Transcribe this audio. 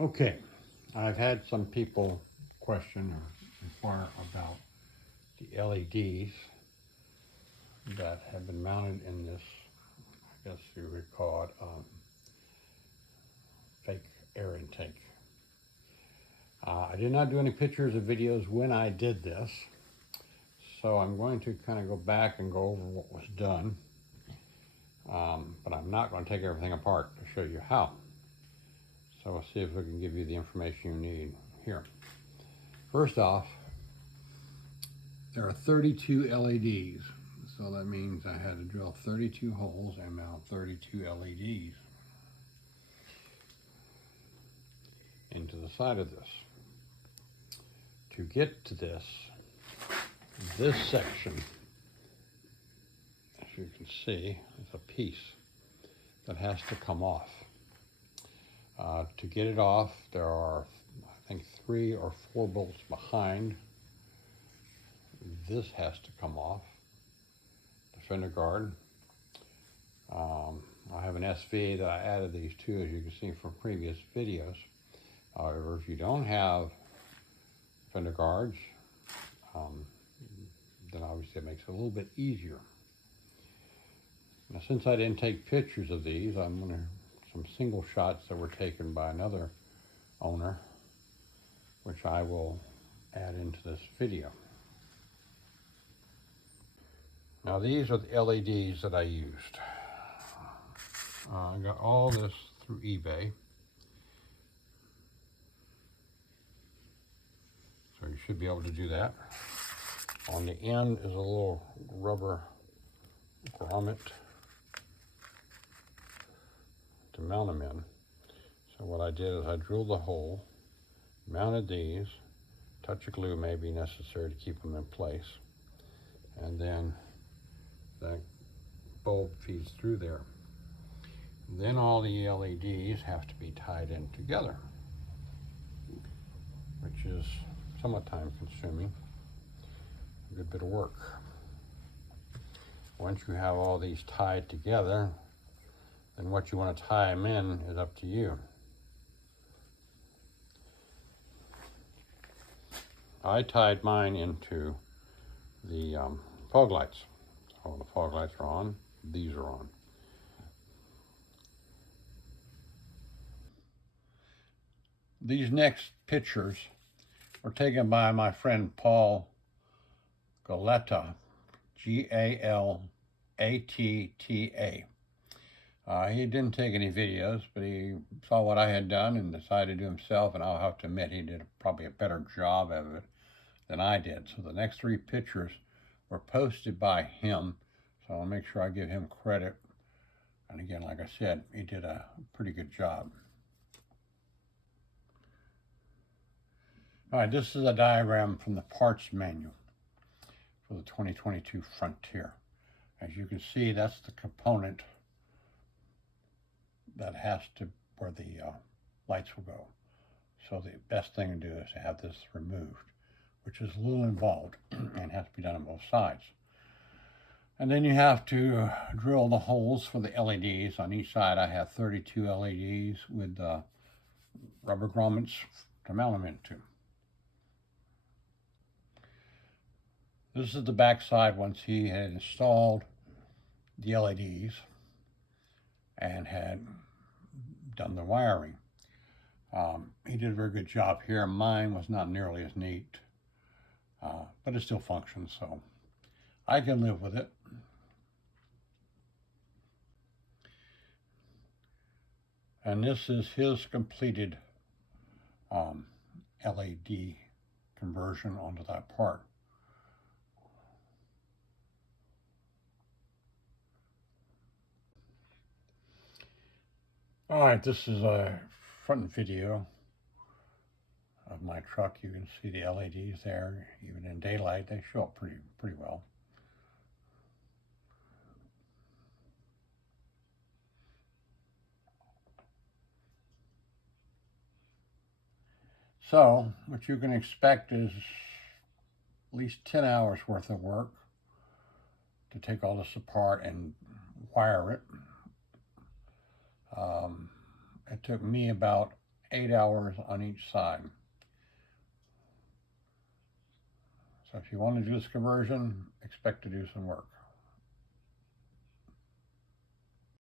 Okay, I've had some people question or inquire about the LEDs that have been mounted in this, I guess you would call it, fake air intake. I did not do any pictures or videos when I did this, so I'm going to kind of go back and go over what was done, but I'm not going to take everything apart to show you how. So we'll see if we can give you the information you need here. First off, there are 32 LEDs, so that means I had to drill 32 holes and mount 32 LEDs into the side of this. To get to this section, as you can see, is a piece that has to come off. To get it off, there are, I think, 3 or 4 bolts behind. This has to come off, the fender guard. I have an SV that I added these to, as you can see from previous videos. However, if you don't have fender guards, then obviously it makes it a little bit easier. Now, since I didn't take pictures of these, I'm going to some single shots that were taken by another owner, which I will add into this video. Now, these are the LEDs that I used. I got all this through eBay. So you should be able to do that. On the end is a little rubber grommet to mount them in. So what I did is I drilled the hole, mounted these, touch of glue may be necessary to keep them in place, and then that bulb feeds through there. Then all the LEDs have to be tied in together, which is somewhat time consuming, a good bit of work. Once you have all these tied together, then what you want to tie them in is up to you. I tied mine into the fog lights. So the fog lights are on, these are on. These next pictures were taken by my friend Paul Galatta, G-A-L-A-T-T-A. He didn't take any videos, but he saw what I had done and decided to do himself, and I'll have to admit he did probably a better job of it than I did. So the next 3 pictures were posted by him, so I'll make sure I give him credit. And again, like I said, he did a pretty good job. All right, this is a diagram from the parts manual for the 2022 Frontier. As you can see, that's the component that has to, where the lights will go. So the best thing to do is to have this removed, which is a little involved and has to be done on both sides. And then you have to drill the holes for the LEDs. On each side I have 32 LEDs with rubber grommets to mount them into. This is the back side once he had installed the LEDs and had done the wiring. He did a very good job here. Mine was not nearly as neat, but it still functions, so I can live with it. And this is his completed LED conversion onto that part. All right, this is a front video of my truck. You can see the LEDs there. Even in daylight, they show up pretty well. So what you can expect is at least 10 hours worth of work to take all this apart and wire it. It took me about 8 hours on each side. So if you want to do this conversion, expect to do some work.